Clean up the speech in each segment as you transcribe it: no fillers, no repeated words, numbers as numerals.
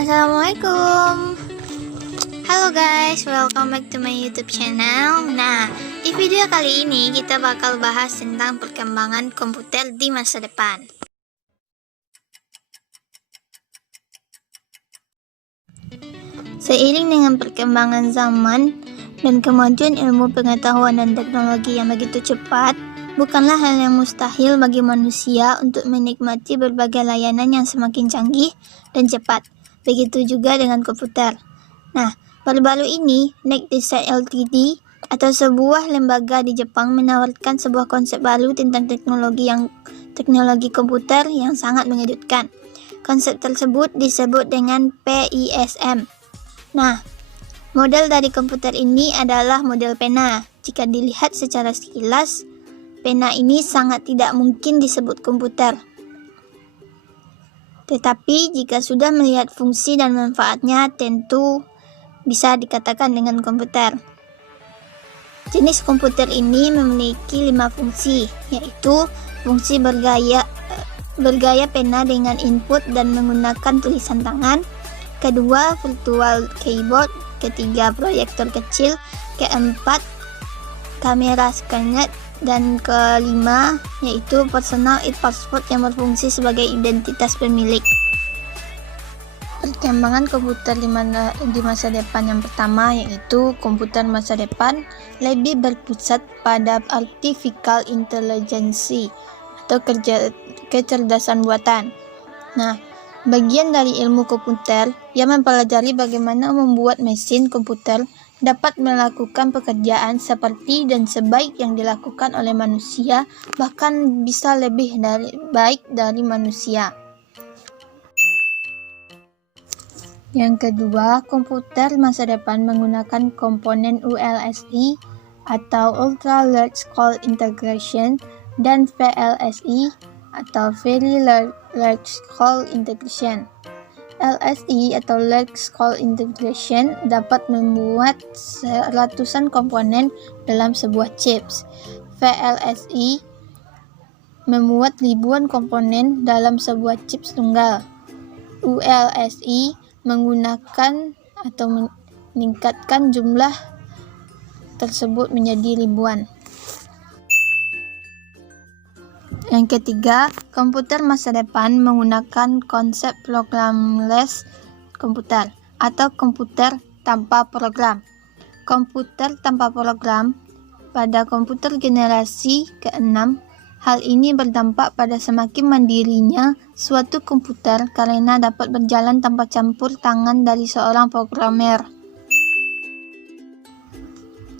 Assalamualaikum. Halo guys, welcome back to my YouTube channel. Nah, di video kali ini kita bakal bahas tentang perkembangan komputer di masa depan. Seiring dengan perkembangan zaman dan kemajuan ilmu pengetahuan dan teknologi yang begitu cepat, bukanlah hal yang mustahil bagi manusia untuk menikmati berbagai layanan yang semakin canggih dan cepat. Begitu juga dengan komputer. Nah, baru-baru ini NEC Design Ltd atau sebuah lembaga di Jepang menawarkan sebuah konsep baru tentang teknologi komputer yang sangat mengejutkan. Konsep tersebut disebut dengan PISM. Nah, model dari komputer ini adalah model pena. Jika dilihat secara sekilas, pena ini sangat tidak mungkin disebut komputer. Tetapi jika sudah melihat fungsi dan manfaatnya, tentu bisa dikatakan dengan komputer. Jenis komputer ini memiliki 5 fungsi, yaitu fungsi bergaya pena dengan input dan menggunakan tulisan tangan. Kedua, virtual keyboard. Ketiga, proyektor kecil. Keempat, kamera scanner. Dan kelima, yaitu personal e-passport yang berfungsi sebagai identitas pemilik. Perkembangan komputer di masa depan yang pertama, yaitu komputer masa depan lebih berpusat pada artificial intelligence atau kecerdasan buatan. Nah, bagian dari ilmu komputer yang mempelajari bagaimana membuat mesin komputer dapat melakukan pekerjaan seperti dan sebaik yang dilakukan oleh manusia, bahkan bisa lebih baik dari manusia. Yang kedua, komputer masa depan menggunakan komponen ULSI atau Ultra Large Scale Integration dan VLSI atau Very Large Scale Integration. LSI atau Large Scale Integration dapat membuat ratusan komponen dalam sebuah chips. VLSI memuat ribuan komponen dalam sebuah chips tunggal. ULSI menggunakan atau meningkatkan jumlah tersebut menjadi ribuan. Yang ketiga, komputer masa depan menggunakan konsep programless komputer atau komputer tanpa program. Komputer tanpa program pada komputer generasi ke-6, hal ini berdampak pada semakin mandirinya suatu komputer karena dapat berjalan tanpa campur tangan dari seorang programmer.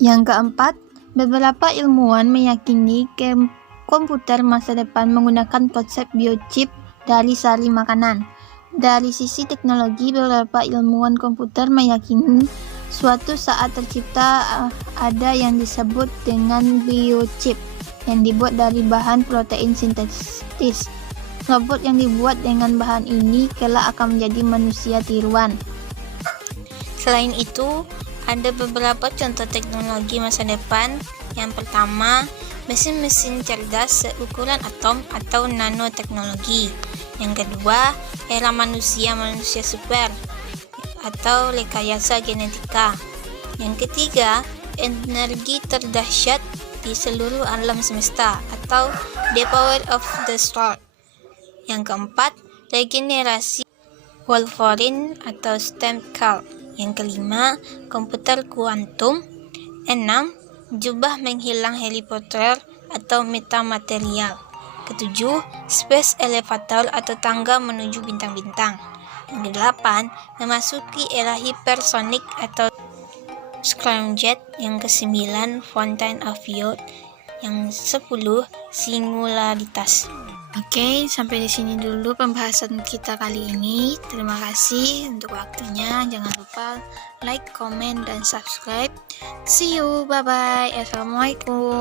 Yang keempat, beberapa ilmuwan meyakini komputer masa depan menggunakan konsep biochip dari sari makanan. Dari sisi teknologi, beberapa ilmuwan komputer meyakini suatu saat tercipta ada yang disebut dengan biochip yang dibuat dari bahan protein sintetis. Robot yang dibuat dengan bahan ini kelak akan menjadi manusia tiruan. Selain itu, ada beberapa contoh teknologi masa depan. Yang pertama, mesin-mesin cerdas seukuran atom atau nanoteknologi. Yang kedua, era manusia super atau rekayasa genetika. Yang ketiga, energi terdahsyat di seluruh alam semesta atau the power of the star. Yang keempat, regenerasi Wolverine atau stem cell. Yang kelima, komputer kuantum. 6. Jubah menghilang Harry Potter atau metamaterial. Ketujuh, space elevator atau tangga menuju bintang-bintang. Yang kedelapan, memasuki era hypersonic atau scramjet. Yang kesembilan, fountain of youth. Yang 10, singularitas. Oke, sampai di sini dulu pembahasan kita kali ini. Terima kasih untuk waktunya. Jangan lupa like, comment, dan subscribe. See you, bye-bye. Assalamualaikum.